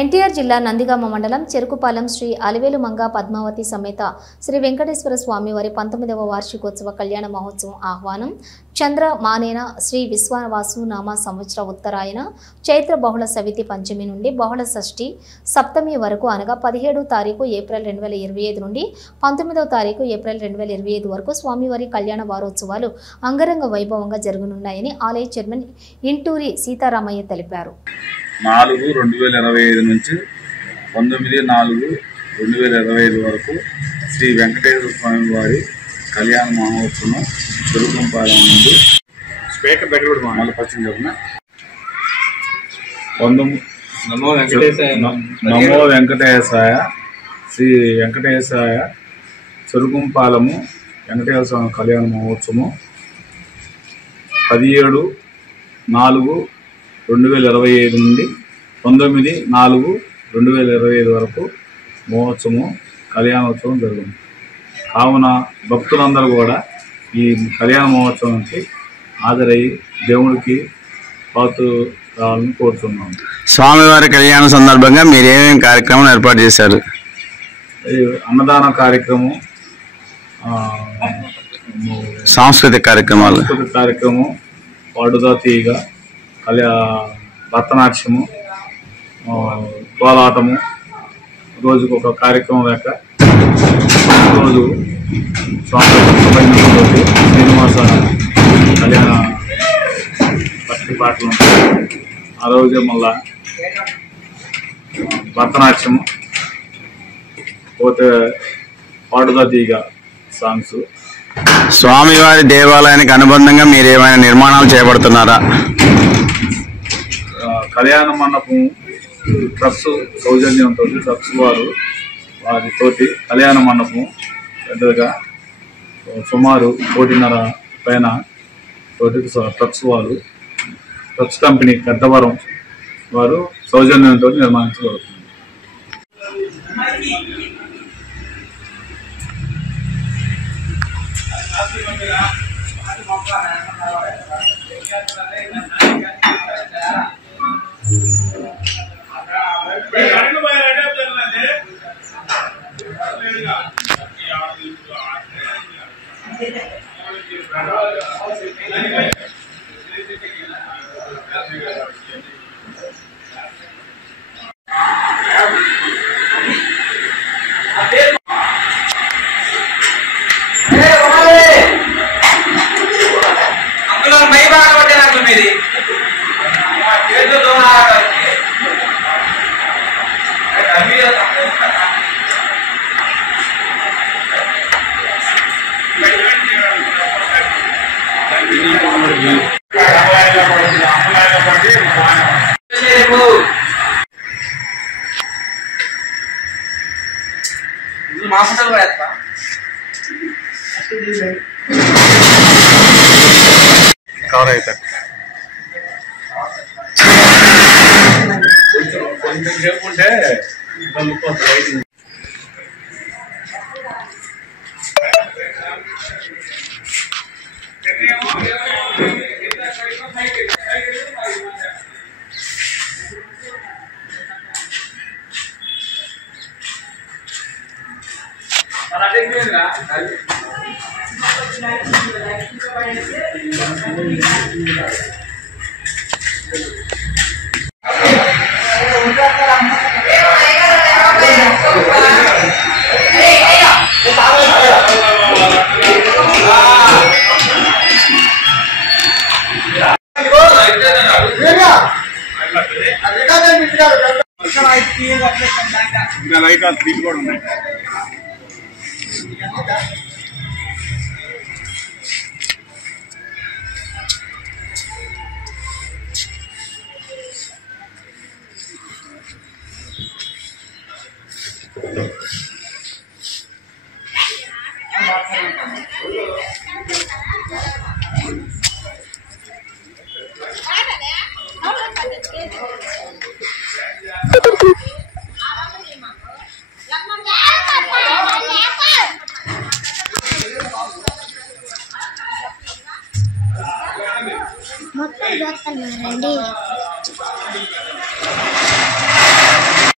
ఎన్టీఆర్ జిల్లా నందిగామ మండలం చెరుకుపాలెం శ్రీ అలివేలు మంగ పద్మావతి సమేత శ్రీ వెంకటేశ్వర స్వామి వారి 19వ వార్షికోత్సవ కళ్యాణ మహోత్సవం ఆహ్వానం చంద్ర మానేన శ్రీ విశ్వావాసు నామ సంవత్సర ఉత్తరాయణ చైత్ర బహుళ సవితి పంచమి నుండి బహుళ షష్ఠి సప్తమి వరకు అనగా 17వ తారీఖు ఏప్రిల్ 2025 నుండి 19వ తారీఖు ఏప్రిల్ 2025 వరకు స్వామివారి కళ్యాణ వారోత్సవాలు అంగరంగ వైభవంగా జరగనున్నాయని ఆలయ చైర్మన్ ఇంటూరి సీతారామయ్య తెలిపారు. 4/2025 నుంచి 19/4/2025 వరకు శ్రీ వెంకటేశ్వర స్వామి వారి కళ్యాణ మహోత్సవం చెరుకుపాలెం నుండి నమో వెంకటేశాయ శ్రీ వెంకటేశాయ చెరుకుపాలెము వెంకటేశ్వర స్వామి కళ్యాణ మహోత్సవం 17/4/2025 నుండి 19/4/2025 వరకు మహోత్సవం కళ్యాణోత్సవం జరుగుతుంది. కావున భక్తులందరూ కూడా ఈ కళ్యాణ మహోత్సవానికి హాజరయ్యి దేవుడికి పాత్రలు కావాలని కోరుతున్నాము. స్వామివారి కళ్యాణ సందర్భంగా మీరు ఏమేమి కార్యక్రమం ఏర్పాటు చేశారు? అన్నదాన కార్యక్రమం, సాంస్కృతిక కార్యక్రమం, పాడుదా తీగ, భరతనాట్యము, కోలాటము, రోజుకు ఒక కార్యక్రమం లేక రోజు శ్రీనివాస కళ్యాణ భక్తి పాటలు ఉంటాయి. ఆ రోజు మళ్ళా భరతనాట్యము, పోతే పాడుదా తీగ సాంగ్స్. స్వామివారి దేవాలయానికి అనుబంధంగా మీరు ఏమైనా నిర్మాణాలు చేపడుతున్నారా? కళ్యాణ మండపం ట్రక్స్ సౌజన్యంతో ట్రక్స్ వారితోటి కళ్యాణ మండపం పెద్దగా సుమారు 1.5 పైన తోటి ట్రక్స్ కంపెనీ పెద్దవరం వారు సౌజన్యంతో నిర్మాణించబడుతుంది. కవర్ అవుతారు కొంచెం సేపు ఉంటే లైట్ దీనికి కూడా ఉన్నాయి. మొత్తం